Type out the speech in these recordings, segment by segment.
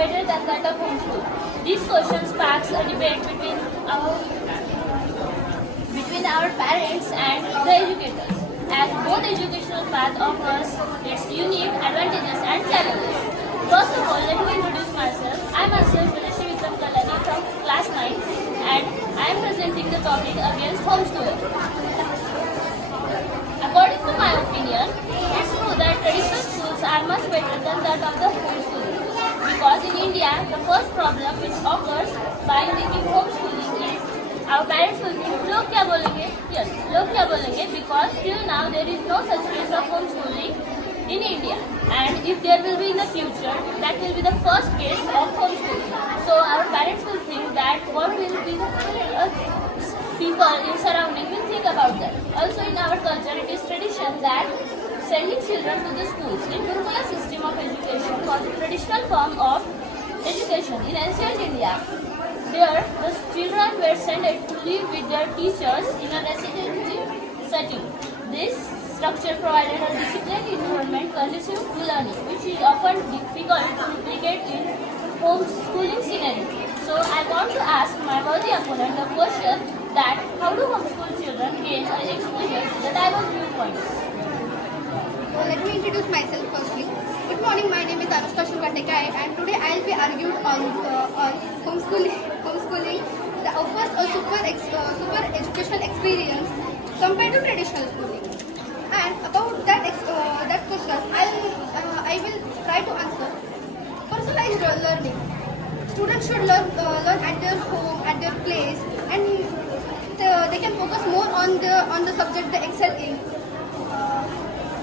better than that of homeschool? This question sparks a debate between our parents and the educators, as both educational path offers its unique advantages and challenges. First of all, let me introduce myself. I am myself Vedhashree from class 9, and I am presenting the topic against homeschooling. According to my opinion, it's true that traditional schools are much better than that of the homeschooling. Because in India, the first problem which occurs by making homeschooling is our parents will think, log kya bolenge? Yes, log kya bolenge? Because till now there is no such case of homeschooling in India. And if there will be in the future, that will be the first case of homeschooling. So our parents will think that what will be the people in surrounding will think about that. Also in our culture, it is tradition that sending children to the schools. In Gurukula system of education was a traditional form of education in ancient India. There, the children were sent to live with their teachers in a residential setting. This structure provided a disciplined environment conducive to learning, which is often difficult to replicate in homeschooling scenario. So I want to ask my worthy opponent a question that how do homeschool children gain exposure to the diverse viewpoints? Let me introduce myself firstly. Good morning, my name is Anushka Tekale V, and today I will be argued on homeschooling that offers a super educational experience compared to traditional schooling. And about that question, I will try to answer. Personalized learning. Students should learn at their home, at their place, and they can focus more on the subject they excel in.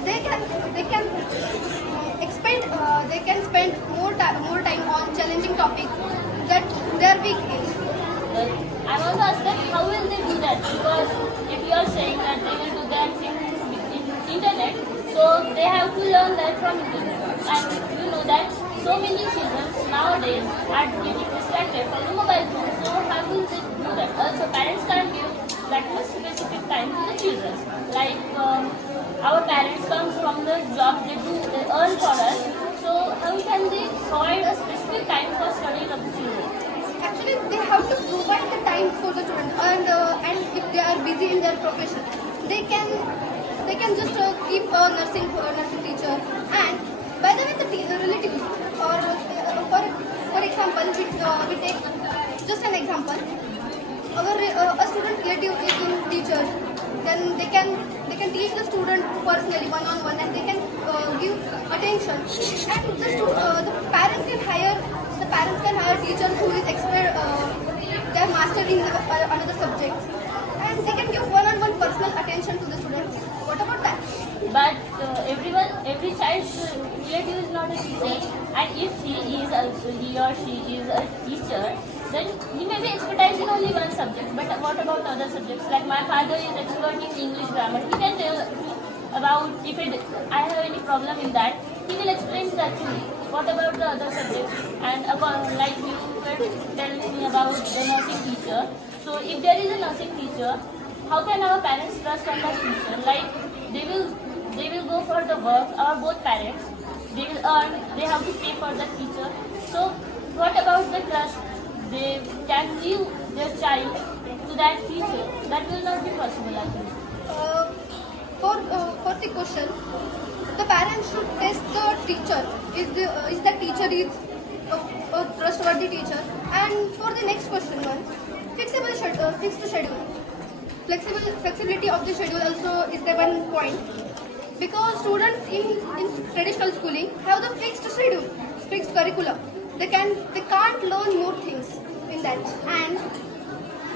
They can spend more time on challenging topics that they are weak in. I want to ask them how will they do that, because if you are saying that they will do that in internet, so they have to learn that from internet. And you know that so many children nowadays are getting distracted from the mobile phone. So how will they do that? Also, parents can't give that much specific time to the children. Like our parents comes from the job they do, they earn for us. So how can they provide a specific time for studying of the children? Actually, they have to provide the time for the children, and if they are busy in their profession, they can just keep a nursing teacher. And by the way, the relatives, or for example, we take just an example. A student relative is in teacher, then they can teach the student personally one-on-one, and they can give attention. And the parents can hire teachers who is expert, they are master in another subject, and they can give one-on-one personal attention to the student. What about that? But every child's relative is not a teacher, and if he or she is a teacher, then he may be expertise in only one subject. But what about other subjects? Like my father is expert in English grammar. He can tell about if I have any problem in that. He will explain that to me. What about the other subjects? And like you were telling me about the nursing teacher. So if there is a nursing teacher, how can our parents trust on that teacher? Like they will go for the work. Our both parents, they will earn. They have to pay for the teacher. So what about the trust? They can give their child to that teacher. That will not be possible, I think. For the question, the parents should test the teacher. Is the teacher is a trustworthy teacher? And for the next question, fixed schedule. Flexibility of the schedule also is the one point, because students in traditional schooling have the fixed schedule, fixed curriculum. They can't learn more things in that. And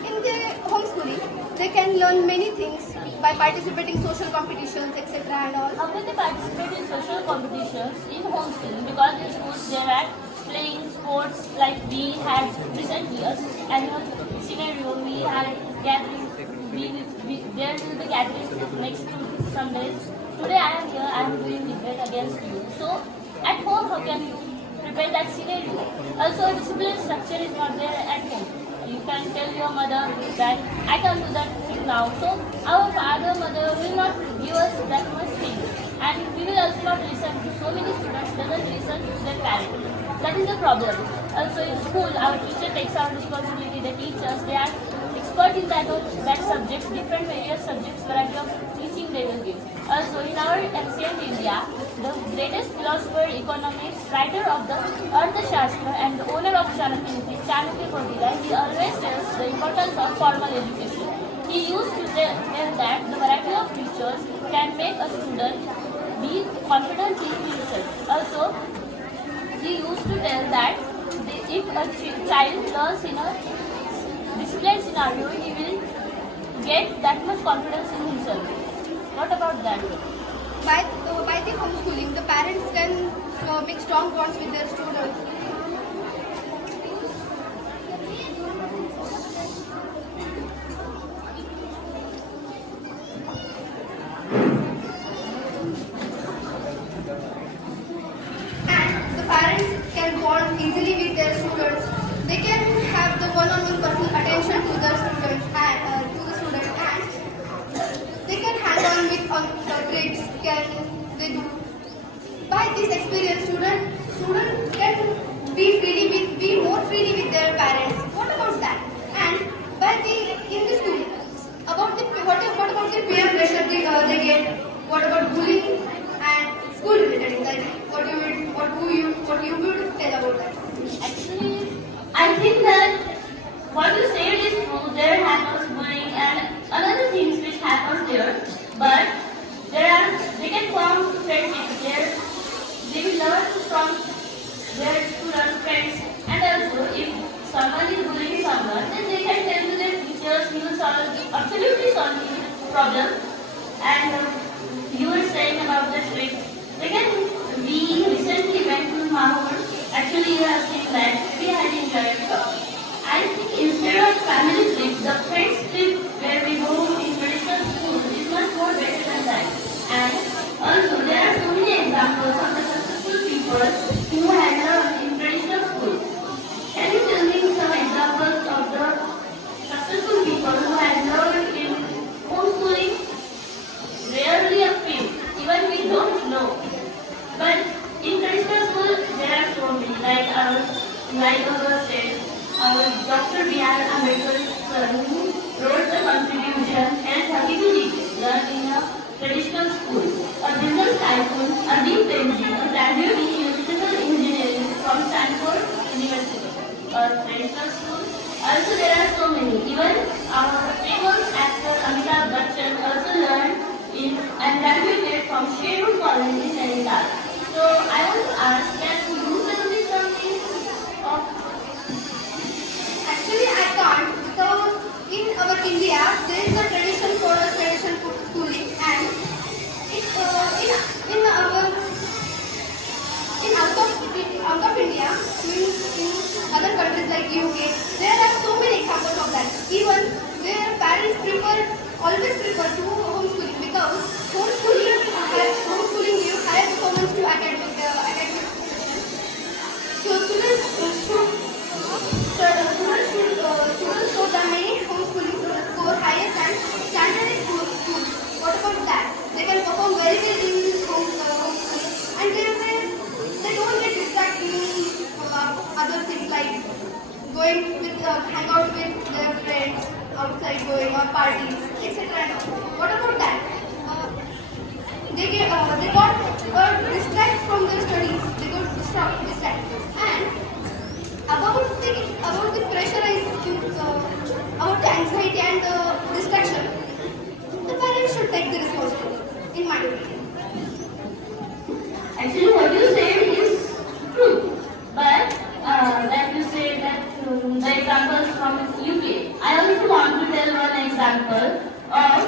in the homeschooling, they can learn many things by participating in social competitions, etc. and all. How can they participate in social competitions in homeschooling? Because in schools there are playing sports, like we had recently annual scenario. We had gathering. There will be gathering next to some days. Today I am here. I am doing debate against you. So at home, how can you prepare that scenario? Also, discipline structure is not there at home. You can tell your mother that I can't do that thing now. So our father, mother will not give us that much thing, and we will also not listen. So many students doesn't listen to their parents. That is the problem. Also in school, our teacher takes our responsibility. The teachers, they are expert in that subjects, different various subjects, variety of teaching they will give. Also in our ancient India, the greatest philosopher, economist, writer of the Arthashastra and the owner of Chanakya Kodila, he always tells the importance of formal education. He used to tell that the variety of teachers can make a student be confident in himself. Also, he used to tell that if a child learns in a displayed scenario, he will get that much confidence in himself. What about that? By the homeschooling, the parents can make strong bonds with their students. And the parents can bond easily with their students. They can have the one-on-one personal attention to the students and they can hang on with the grades. Can they do? By this experience, students can be more freely with their parents. What about that? And in the school, what about the peer pressure they get? What about bullying and school related? Like what you would tell about that? Actually, I think that what you said is true. There happens bullying and other things which happens there, but they can form friendships there. They will learn from their students, friends, and also if someone is bullying someone, then they can tell to their teachers. He will absolutely solve the problem. And you were saying about the trip. We recently went to Mahur. Actually, you have seen that we had enjoyed it. I think instead of family trip, the friends trip where we go in traditional school is much more better than that. And also, there are so many examples of the successful people who had learned in traditional school. Can you tell me some examples of the successful people who had learned in homeschooling? Rarely a few, even we don't know. But in traditional school, there are so many, like our said, our Dr. B.R. Ambedkar sir, who wrote the Constitution and 32 degrees learned in a traditional school. A business tycoon, Adim Premji, a graduate in electrical engineering from Stanford University, a traditional school. Also, there are so many. Even our famous actor Amitabh Bachchan also learned and graduated from Sherwood College in Nainital. So, I want to ask, can you tell me something of... Actually, I can't because in our India there is a tradition for a tradition schooling, and in out of India, means in other countries like UK, there are so many examples of that. Even their parents always prefer to homeschooling because homeschooling gives higher performance to academic sessions. So students show that many homeschooling students score higher than standard schools. What about that? They can perform very well in homeschooling, and they don't get distracted other things like hang out with their friends outside, going on parties, etc. What about that? They got distracted from their studies. They got distracted. And about the pressurized about the anxiety and the distraction, the parents should take the responsibility, in my opinion. Actually, what you said is true, but like you said that the examples from UK, I also want to tell one example of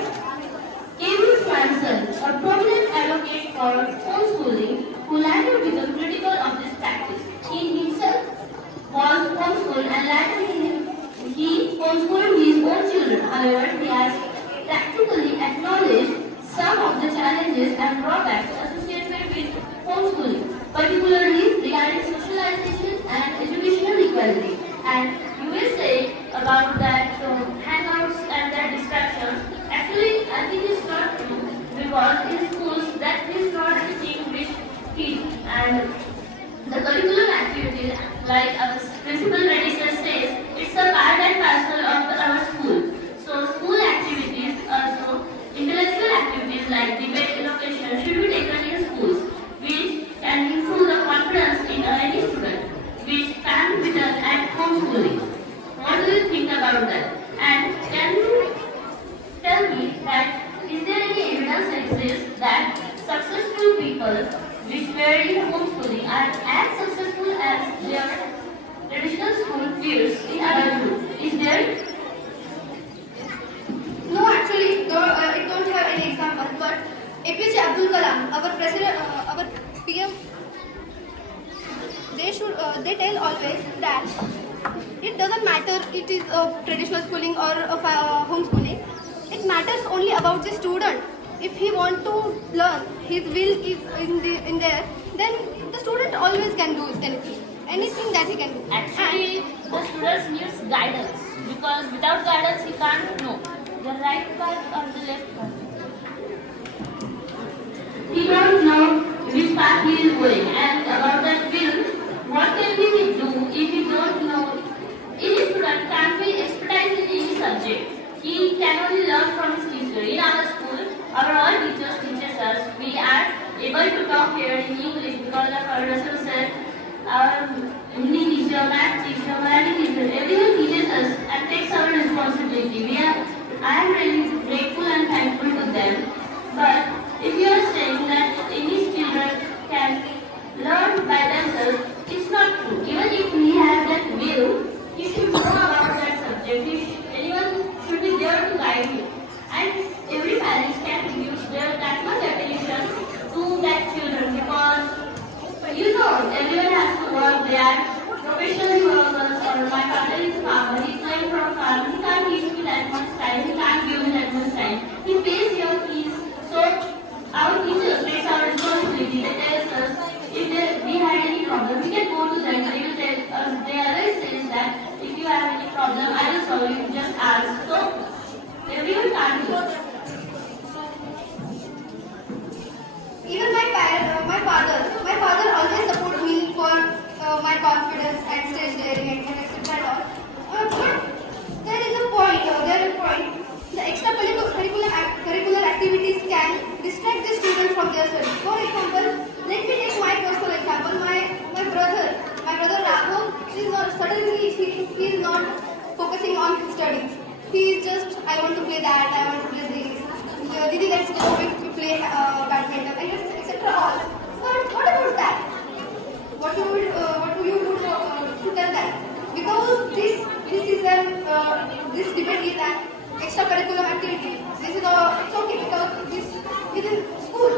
Kevin Swanson, a prominent advocate for homeschooling, who later became critical of this practice. He himself was homeschooled and later he homeschooled his own children. However, he has practically acknowledged some of the challenges and drawbacks associated with homeschooling, particularly regarding socialization and educational equality. And you will say about that hangouts and their distractions. Actually, I think it's not true because in schools that is not the thing which teach, and the curriculum activities homeschooling. What do you think about that? And can you tell me that is there any evidence exists that successful people which were in homeschooling are as successful as their traditional school peers in adulthood? Is there? No, actually, it don't have any example. But APJ Abdul Kalam, our president, our PM, they tell always that it doesn't matter it is a traditional schooling or a homeschooling. It matters only about the student. If he want to learn, his will is in there. Then the student always can do anything that he can do. Actually, the students needs guidance because without guidance he can't know the right path or the left path. He don't know which path he is going, and about that will, what can we do if he don't know? Any student can't be expertise in any subject. He can only learn from his teacher. In our school, our all teachers teaches us. We are able to talk here in English because of our Vedhashree sir, our Hindi teacher, math teacher, Marathi teacher. Everyone teaches us and takes our responsibility. I am really grateful and thankful to them. But if you are saying that any student can learn by themselves, it's not true. Even if he has that will, he should know about that subject. Anyone should be there to guide him. And every parent can use that much attention to that children because everyone has to work. They are professional workers or my father is a farmer. He's going from farm. He can't teach me that much time. He can't give me that much time. He pays your fees. So our teachers takes our responsibility. They tell us if we had any problem, we can go to them. They will tell us. They always say that if you have any problem, I will solve it. Just ask. So everyone can't do it. Even my father always support me for my confidence and stage daring and etc. and all. But there is a point. The curricular activities can distract the student from their studies. For example, let me take my personal example. My brother Raghav is not suddenly he is not focusing on his studies. He is just I want to play that. I want to play this. Didi, let's go we play badminton and etc. All. But what about that? What do you to tell that? Because this debate is an extracurricular activity. This is it's okay because this is in school.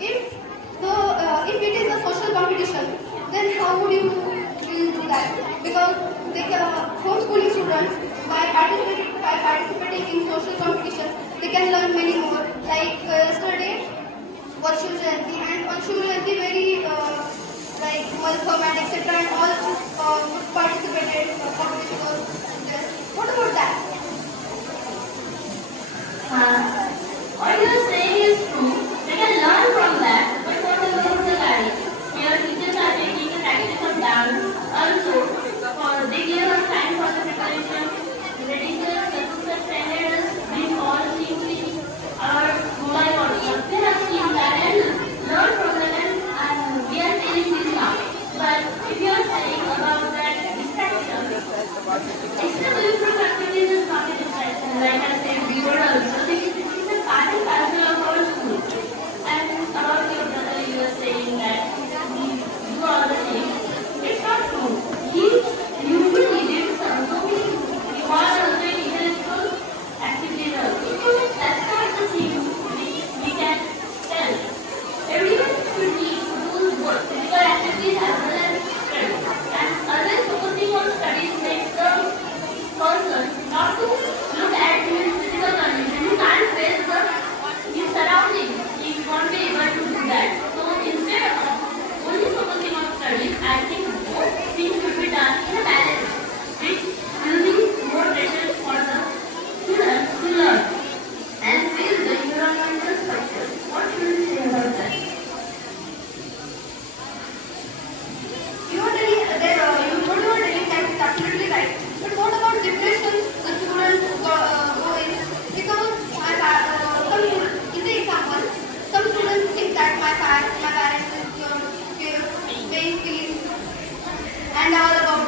If it is a social competition, then how would you will do that? Because the homeschooling students by participating in social competitions, they can learn many more. Like yesterday was Shiv Jayanti, and on Shiv Jayanti very like Malkham and etc. and all participated competition was there. What about that? What you are saying is true. They can learn from that, but what about the guide? Here teachers are taking the practice of dance. Also, they give us time for the preparation. The teachers, the professors send us these all things in our mobile audience. They have seen that and learn from them and we are telling this now. But if you are saying about that distraction, extracurricular activities is not a distraction. Like I said, we were also this is a part and parcel of our school. And about your brother, you were saying that we do all the things. It's not true. He usually did so many reward also in intellectual activities also. So that's not the thing we can tell. Everyone should need to do both physical activities as well as studies. And always focusing on studies makes the person not to look at his physical condition. He can't face his surroundings. He won't be able to do that. So instead of only focusing on studies, I think both things should be done in a balance, which will be more better for the students to learn and build the environmental structure. What should we say about that? You are telling that is absolutely right. But what about depression? The students go in because in the example, some students think that my parents is paying fees and all about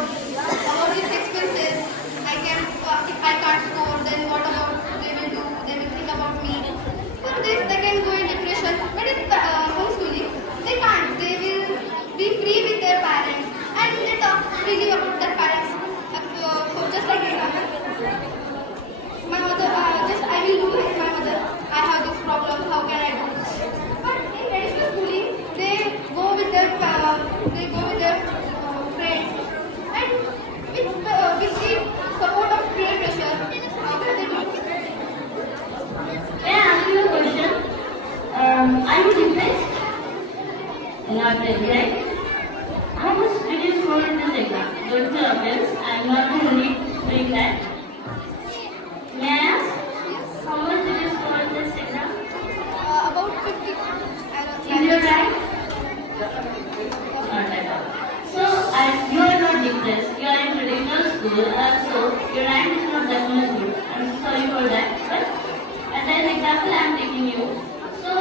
freely about their parents. For just like example, my mother, just I will do with my mother. I have this problem. How can I do? But in traditional schooling, they go with their friends, and with the support of peer pressure, after they do. May I ask you a question? Are you depressed? Not really, right? How much did you score in this exam? Don't you offense? I'm not going to read that. May I ask? How much did you score in this exam? About 50. Is your rank? Not at all. So, you are not depressed. You are in traditional school. So, your rank is not that much good. I'm so sorry for that. But, as an example, I am taking you. So,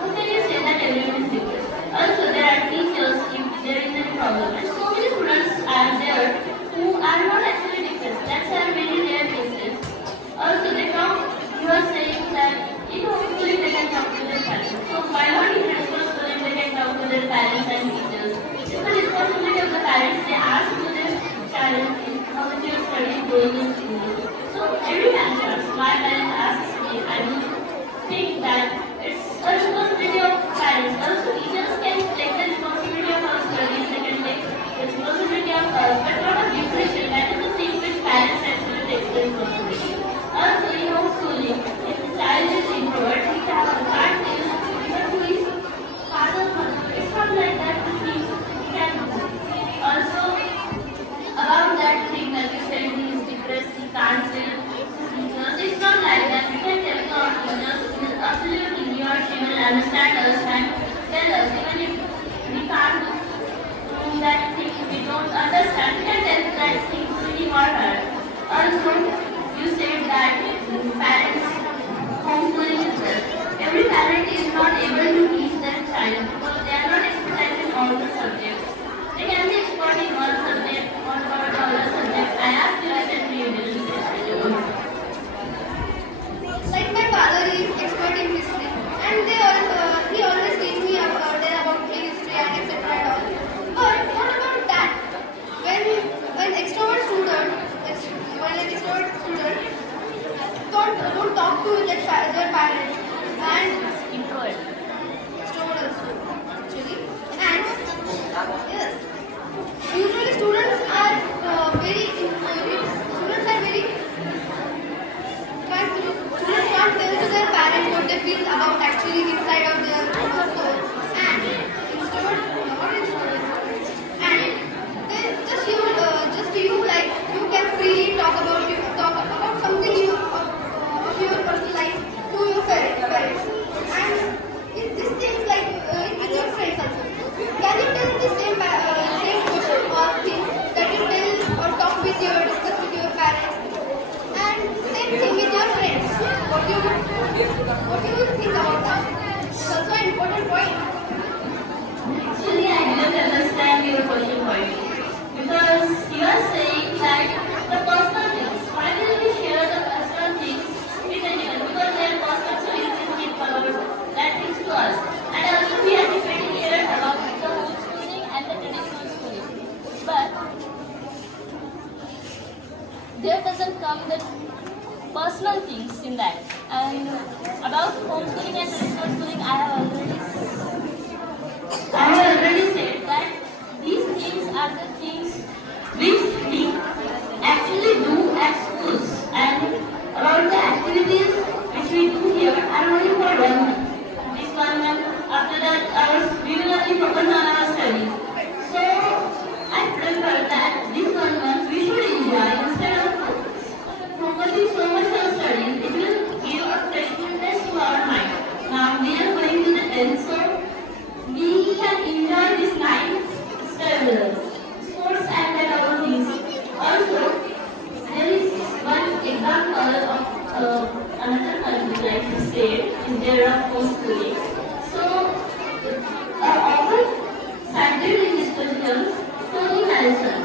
how can you say that everyone is depressed? Also, there are teachers if there is any problem. And so many students are there who are not actually depressed. That's a very rare cases. Also, you are saying that in homeschooling they can talk to their parents. So why not in traditional schooling they can talk to their parents and teachers? It's the responsibility of the parents. They ask to their child how is your study going in school. So every parent asks. My parents asks me. I do think that it's a responsibility of parents. Also teachers can take the responsibility of our studies. They can take the responsibility of us, but not of depression. That is the thing which parents actually take the responsibility. Also, in homeschooling, if the child is introvert, he can't deal even to his father, mother. It's not like that he can do. Also, about that thing that you said he is depressed, he can't tell teachers. It's not like that. We can tell our teachers, absolutely he or she will understand us and tell us. Even if we can't do that thing, we don't understand, we can tell that thing to him or her. Also, you said that parents homeschooling is best. Every parent is not able to teach their child because they are not expert in all the subjects. They can be expert in one subject or not all the subjects. I asked you recently, you didn't say. Like my father is expert in history, and he always teach me about history and etc. and all. But what about that? When extrovert student don't talk to their parents and Introvert. extroverts actually, and yes, usually students are very can't tell to their parents what they feel about actually inside of their soul, and and they just you like you can freely talk about something of your personal life to your parents, and this seems like with your friends also. Can you tell the same question or thing that you tell or discuss with your parents? And same thing with your friends. What do you think about that? It's also an important point. Actually, I didn't understand your question point. Because you are saying that the personal things, why will we share the personal things with anyone? Because they are personal, so you can keep about that things to us. And also we are debating here about the homeschooling and the traditional schooling. But there doesn't come the personal things in that. And about homeschooling and traditional schooling, I have already said that these things are the things which we actually do at schools, and about the activities which we do here are only for 1 month. This 1 month, after that we will only focus on our studies. So I prefer that this 1 month we should enjoy instead of focusing so much on studies. It will give a freshness to our mind. Now we are going to the end, so we can enjoy this night sports and that other things. Also, there is one example of another country, like you said, in their homeschooling. So, often cited in discussions, Tony Harrison.